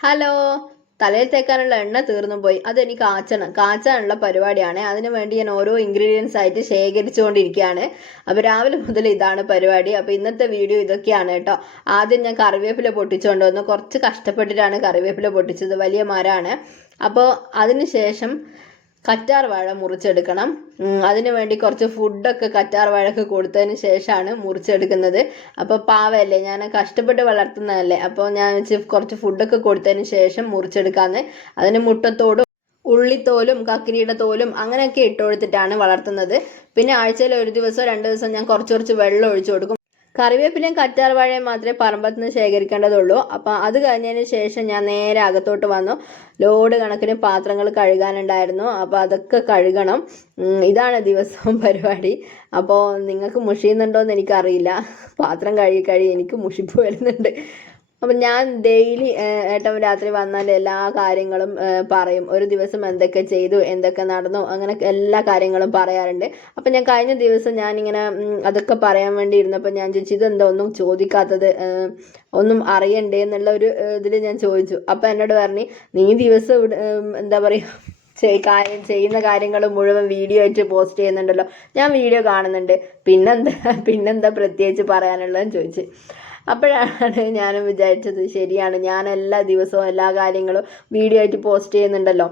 Hello. തലയിൽ തേക്കാനുള്ള എണ്ണ തീർന്നു പോയി. അതെനിക്ക് കാച്ചണം. കാച്ചാനുള്ള പരിപാടിയാണ്. അതിനു വേണ്ടി ഞാൻ ഓരോ ഇൻഗ്രീഡിയൻസ് ആയിട്ട് ശേഖരിച്ചുകൊണ്ടിരിക്കുകയാണ്. അപ്പോൾ രാവിലെ മുതൽ ഇതാണ് പരിപാടി. അപ്പോൾ ഇന്നത്തെ വീഡിയോ ഇതൊക്കെയാണ് കേട്ടോ. ആദ്യം ഞാൻ കറിവേപ്പില പൊട്ടിച്ചുകൊണ്ട് വന്നു. കുറച്ച് കഷ്ടപ്പെട്ടിട്ടാണ് കറിവേപ്പില പൊട്ടിച്ചത്. വലിയ മരമാണ്. അപ്പോൾ അതിന് ശേഷം കറ്റാർ വാഴ മുറിച്ചെടുക്കണം. അതിന് വേണ്ടി കുറച്ച് ഫുഡൊക്കെ കറ്റാർ വാഴക്ക് കൊടുത്തതിന് ശേഷമാണ് മുറിച്ചെടുക്കുന്നത്. അപ്പോൾ പാവല്ലേ ഞാൻ കഷ്ടപ്പെട്ട് വളർത്തുന്നതല്ലേ അപ്പോൾ ഞാൻ വെച്ച് കുറച്ച് ഫുഡൊക്കെ കൊടുത്തതിന് ശേഷം മുറിച്ചെടുക്കാന്ന്. അതിന് മുട്ടത്തോടും ഉള്ളിത്തോലും കക്കിരിയുടെ തോലും അങ്ങനെയൊക്കെ ഇട്ട് കൊടുത്തിട്ടാണ് വളർത്തുന്നത്. പിന്നെ ആഴ്ചയിൽ ഒരു ദിവസം രണ്ട് ദിവസം ഞാൻ കുറച്ച് കുറച്ച് വെള്ളം ഒഴിച്ചു കൊടുക്കും. കറിവേപ്പിലയും കറ്റാർവാഴയും മാത്രമേ പറമ്പത്ത് നിന്ന് ശേഖരിക്കേണ്ടതുള്ളൂ. അപ്പം അത് കഴിഞ്ഞതിന് ശേഷം ഞാൻ നേരെ അകത്തോട്ട് വന്നു. ലോഡ് കണക്കിന് പാത്രങ്ങൾ കഴുകാനുണ്ടായിരുന്നു. അപ്പോൾ അതൊക്കെ കഴുകണം. ഇതാണ് ദിവസവും പരിപാടി. അപ്പോൾ നിങ്ങൾക്ക് മുഷിയുന്നുണ്ടോയെന്ന് എനിക്കറിയില്ല. പാത്രം കഴുകി കഴുകി എനിക്ക് മുഷിപ്പ് വരുന്നുണ്ട്. അപ്പം ഞാൻ ഡെയിലി ഏട്ടൻ രാത്രി വന്നാൽ എല്ലാ കാര്യങ്ങളും പറയും. ഒരു ദിവസം എന്തൊക്കെ ചെയ്തു എന്തൊക്കെ നടന്നു അങ്ങനെ എല്ലാ കാര്യങ്ങളും പറയാറുണ്ട്. അപ്പം ഞാൻ കഴിഞ്ഞ ദിവസം ഞാൻ ഇങ്ങനെ അതൊക്കെ പറയാൻ വേണ്ടി ഇരുന്നപ്പോൾ ഞാൻ ചോദിച്ചു ഇതെന്താ ഒന്നും ചോദിക്കാത്തത്? ഒന്നും അറിയണ്ടേ? എന്നുള്ള ഒരു ഇതിൽ ഞാൻ ചോദിച്ചു. അപ്പം എന്നോട് പറഞ്ഞു നീ ദിവസം എന്താ പറയുക ചെയ്- കാര്യം ചെയ്യുന്ന കാര്യങ്ങൾ മുഴുവൻ വീഡിയോ ആയിട്ട് പോസ്റ്റ് ചെയ്യുന്നുണ്ടല്ലോ. ഞാൻ വീഡിയോ കാണുന്നുണ്ട്. പിന്നെന്താ പിന്നെന്താ പ്രത്യേകിച്ച് പറയാനുള്ളതെന്ന് ചോദിച്ചു. അപ്പോഴാണ് ഞാനും വിചാരിച്ചത് ശരിയാണ്. ഞാൻ എല്ലാ ദിവസവും എല്ലാ കാര്യങ്ങളും വീഡിയോ ആയിട്ട് പോസ്റ്റ് ചെയ്യുന്നുണ്ടല്ലോ.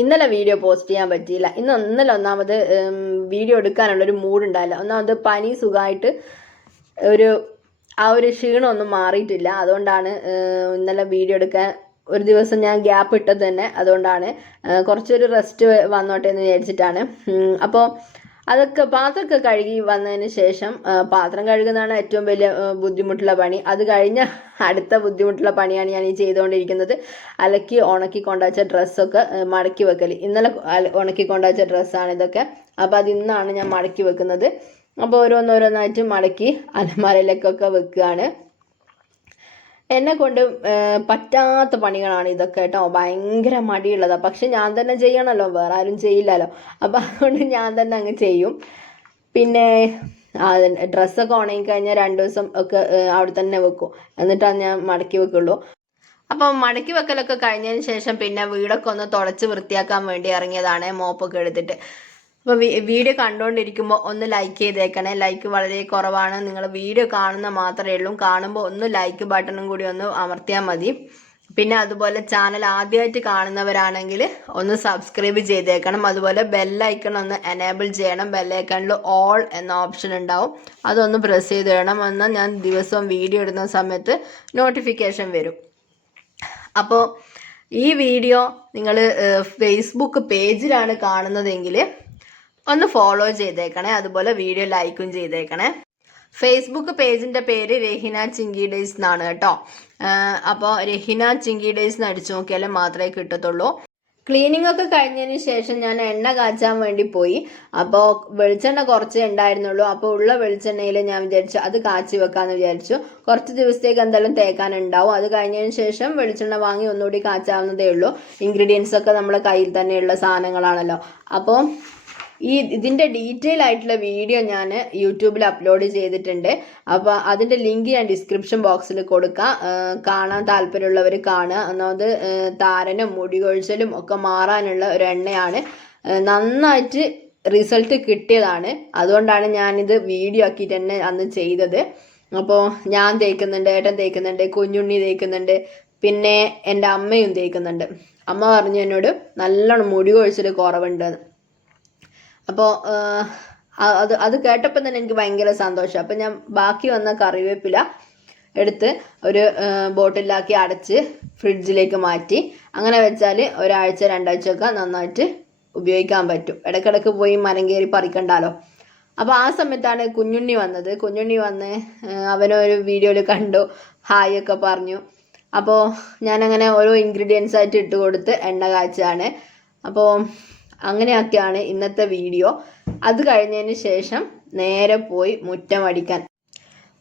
ഇന്നലെ വീഡിയോ പോസ്റ്റ് ചെയ്യാൻ പറ്റിയില്ല. ഇന്ന് ഇന്നലെ ഒന്നാമത് വീഡിയോ എടുക്കാനുള്ള ഒരു മൂഡ് ഉണ്ടായില്ല. ഒന്നാമത് പനി സുഖമായിട്ട് ഒരു ആ ഒരു ക്ഷീണമൊന്നും മാറിയിട്ടില്ല. അതുകൊണ്ടാണ് ഇന്നലെ വീഡിയോ എടുക്കാൻ ഒരു ദിവസം ഞാൻ ഗ്യാപ്പ് ഇട്ടത് തന്നെ. അതുകൊണ്ടാണ് കുറച്ചൊരു റെസ്റ്റ് വന്നോട്ടെ എന്ന് വിചാരിച്ചിട്ടാണ്. അപ്പോൾ അതൊക്കെ പാത്രമൊക്കെ കഴുകി വന്നതിന് ശേഷം പാത്രം കഴുകുന്നതാണ് ഏറ്റവും വലിയ ബുദ്ധിമുട്ടുള്ള പണി. അത് കഴിഞ്ഞ അടുത്ത ബുദ്ധിമുട്ടുള്ള പണിയാണ് ഞാൻ ഈ ചെയ്തുകൊണ്ടിരിക്കുന്നത്. അലക്കി ഉണക്കി കൊണ്ടുവച്ച ഡ്രസ്സൊക്കെ മടക്കി വെക്കൽ ഇന്നലെ ഉണക്കി കൊണ്ടുവച്ച ഡ്രസ്സാണ് ഇതൊക്കെ. അപ്പോൾ അത് ഇന്നാണ് ഞാൻ മടക്കി വെക്കുന്നത്. അപ്പോൾ ഓരോന്നോരോന്നായിട്ട് മടക്കി അലമാരയിലേക്കൊക്കെ വെക്കുകയാണ്. എന്നെ കൊണ്ട് പറ്റാത്ത പണികളാണ് ഇതൊക്കെ കേട്ടോ. ഭയങ്കര മടിയുള്ളതാണ് പക്ഷെ ഞാൻ തന്നെ ചെയ്യണമല്ലോ വേറെ ആരും ചെയ്യില്ലല്ലോ. അപ്പം അതുകൊണ്ട് ഞാൻ തന്നെ അങ്ങ് ചെയ്യും. പിന്നെ ഡ്രസ്സൊക്കെ ഉണങ്ങി കഴിഞ്ഞാൽ രണ്ട് ദിവസം ഒക്കെ അവിടെ തന്നെ വെക്കും. എന്നിട്ടാണ് ഞാൻ മടക്കി വെക്കുള്ളൂ. അപ്പം മടക്കി വെക്കലൊക്കെ കഴിഞ്ഞതിന് ശേഷം പിന്നെ വീടൊക്കെ ഒന്ന് തുടച്ച് വൃത്തിയാക്കാൻ വേണ്ടി ഇറങ്ങിയതാണ് മോപ്പൊക്കെ എടുത്തിട്ട്. അപ്പോൾ വീഡിയോ കണ്ടുകൊണ്ടിരിക്കുമ്പോൾ ഒന്ന് ലൈക്ക് ചെയ്തേക്കണേ. ലൈക്ക് വളരെ കുറവാണ്. നിങ്ങൾ വീഡിയോ കാണുന്ന മാത്രമേ ഉള്ളൂ. കാണുമ്പോൾ ഒന്ന് ലൈക്ക് ബട്ടണും കൂടി ഒന്ന് അമർത്തിയാൽ മതി. പിന്നെ അതുപോലെ ചാനൽ ആദ്യമായിട്ട് കാണുന്നവരാണെങ്കിൽ ഒന്ന് സബ്സ്ക്രൈബ് ചെയ്തേക്കണം. അതുപോലെ ബെല്ലൈക്കൺ ഒന്ന് എനേബിൾ ചെയ്യണം. ബെല്ലൈക്കണിൽ ഓൾ എന്ന ഓപ്ഷൻ ഉണ്ടാവും. അതൊന്ന് പ്രസ് ചെയ്ത് വേണം. എന്നാൽ ഞാൻ ദിവസവും വീഡിയോ ഇടുന്ന സമയത്ത് നോട്ടിഫിക്കേഷൻ വരും. അപ്പോൾ ഈ വീഡിയോ നിങ്ങൾ ഫേസ്ബുക്ക് പേജിലാണ് കാണുന്നതെങ്കിൽ ഒന്ന് ഫോളോ ചെയ്തേക്കണേ. അതുപോലെ വീഡിയോ ലൈക്കും ചെയ്തേക്കണേ. ഫേസ്ബുക്ക് പേജിന്റെ പേര് രഹിന ചിങ്കി ഡേയ്സ് എന്നാണ് കേട്ടോ. അപ്പോൾ രഹിന ചിങ്കി ഡേയ്സ് എന്ന് അടിച്ചു നോക്കിയാലേ മാത്രമേ കിട്ടത്തുള്ളൂ. ക്ലീനിങ് ഒക്കെ കഴിഞ്ഞതിന് ശേഷം ഞാൻ എണ്ണ കാച്ചാൻ വേണ്ടി പോയി. അപ്പോൾ വെളിച്ചെണ്ണ കുറച്ച് ഉണ്ടായിരുന്നുള്ളൂ. അപ്പോൾ ഉള്ള വെളിച്ചെണ്ണയിൽ ഞാൻ വിചാരിച്ചു അത് കാച്ചി വെക്കാമെന്ന് വിചാരിച്ചു. കുറച്ച് ദിവസത്തേക്ക് എന്തായാലും തേക്കാൻ ഉണ്ടാവും അത് കഴിഞ്ഞതിന് ശേഷം വെളിച്ചെണ്ണ വാങ്ങി ഒന്നുകൂടി കാച്ചാവുന്നതേ ഉള്ളൂ. ഇൻഗ്രീഡിയൻസ് ഒക്കെ നമ്മുടെ കയ്യിൽ തന്നെയുള്ള സാധനങ്ങളാണല്ലോ. അപ്പോൾ ഈ ഇതിന്റെ ഡീറ്റെയിൽ ആയിട്ടുള്ള വീഡിയോ ഞാൻ യൂട്യൂബിൽ അപ്ലോഡ് ചെയ്തിട്ടുണ്ട്. അപ്പോൾ അതിന്റെ ലിങ്ക് ഞാൻ ഡിസ്ക്രിപ്ഷൻ ബോക്സിൽ കൊടുക്കാം. കാണാൻ താല്പര്യമുള്ളവർ കാണുക. ആ, താരനും മുടി കൊഴിച്ചലും ഒക്കെ മാറാനുള്ള ഒരു എണ്ണയാണ്. നന്നായിട്ട് റിസൾട്ട് കിട്ടിയതാണ്. അതുകൊണ്ടാണ് ഞാനിത് വീഡിയോ ആക്കിയിട്ട് തന്നെ അന്ന് ചെയ്തത്. അപ്പോൾ ഞാൻ തേക്കുന്നുണ്ട് ഏട്ടൻ തേക്കുന്നുണ്ട് കുഞ്ഞുണ്ണി തേക്കുന്നുണ്ട് പിന്നെ എന്റെ അമ്മയും തേക്കുന്നുണ്ട്. അമ്മ പറഞ്ഞു എന്നോട് നല്ലോണം മുടി കൊഴിച്ചിൽ കുറവുണ്ടെന്ന് അപ്പോൾ അത് അത് കേട്ടപ്പോൾ തന്നെ എനിക്ക് ഭയങ്കര സന്തോഷം. അപ്പം ഞാൻ ബാക്കി വന്ന കറിവേപ്പില എടുത്ത് ഒരു ബോട്ടിലാക്കി അടച്ച് ഫ്രിഡ്ജിലേക്ക് മാറ്റി. അങ്ങനെ വെച്ചാൽ ഒരാഴ്ച രണ്ടാഴ്ച ഒക്കെ നന്നായിട്ട് ഉപയോഗിക്കാൻ പറ്റും. ഇടയ്ക്കിടയ്ക്ക് പോയി മരം കയറി പറിക്കണ്ടാലോ? അപ്പോൾ ആ സമയത്താണ് കുഞ്ഞുണ്ണി വന്നത്. കുഞ്ഞുണ്ണി വന്ന് അവനൊരു വീഡിയോയിൽ കണ്ടു. ഹായ് ഒക്കെ പറഞ്ഞു. അപ്പോൾ ഞാനങ്ങനെ ഓരോ ഇൻഗ്രീഡിയൻസ് ആയിട്ട് ഇട്ട് കൊടുത്ത് എണ്ണ കാച്ചാണ്. അപ്പോൾ അങ്ങനെയൊക്കെയാണ് ഇന്നത്തെ വീഡിയോ. അത് കഴിഞ്ഞതിന് ശേഷം നേരെ പോയി മുറ്റം അടിക്കാൻ.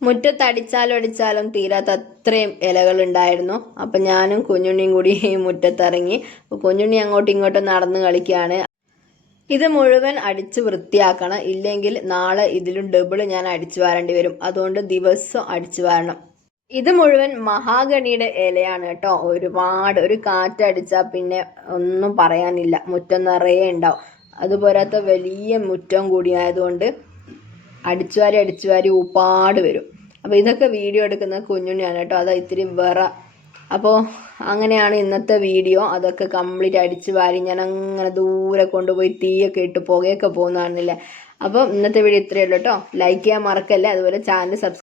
മുറ്റത്തടിച്ചാലൊടിച്ചാലും തീരാത്ത അത്രയും ഇലകൾ ഉണ്ടായിരുന്നു അപ്പം ഞാനും കുഞ്ഞുണ്ണിയും കൂടി ഈ മുറ്റത്തിറങ്ങി. കുഞ്ഞുണ്ണി അങ്ങോട്ടും ഇങ്ങോട്ടും നടന്ന് കളിക്കുകയാണ് ഇത് മുഴുവൻ അടിച്ച് വൃത്തിയാക്കണം. ഇല്ലെങ്കിൽ നാളെ ഇതിലും ഡബിൾ ഞാൻ അടിച്ചു വാരേണ്ടി വരും. അതുകൊണ്ട് ദിവസം അടിച്ചു വാരണം ഇത് മുഴുവൻ മഹാഗണിയുടെ ഇലയാണ് കേട്ടോ. ഒരുപാട് ഒരു കാറ്റടിച്ചാൽ പിന്നെ ഒന്നും പറയാനില്ല. മുറ്റം നിറയെ ഉണ്ടാവും. അതുപോരാത്ത വലിയ മുറ്റം കൂടി ആയതുകൊണ്ട് അടിച്ചുവാരി അടിച്ചുവാരി ഉപ്പാട് വരും. അപ്പോൾ ഇതൊക്കെ വീഡിയോ എടുക്കുന്ന കുഞ്ഞുണ്ണിയാണ് കേട്ടോ. അതാ ഇത്തിരി വേറെ. അപ്പോൾ അങ്ങനെയാണ് ഇന്നത്തെ വീഡിയോ. അതൊക്കെ കംപ്ലീറ്റ് അടിച്ച് വാരി ഞാൻ അങ്ങനെ ദൂരെ കൊണ്ടുപോയി തീയൊക്കെ ഇട്ട് പുകയൊക്കെ പോകുന്നതാണെന്നില്ലേ? അപ്പോൾ ഇന്നത്തെ വീഡിയോ ഇത്രയേ ഉള്ളൂ കേട്ടോ. ലൈക്ക് ചെയ്യാൻ മറക്കല്ലേ? അതുപോലെ ചാനൽ സബ്സ്ക്രൈബ്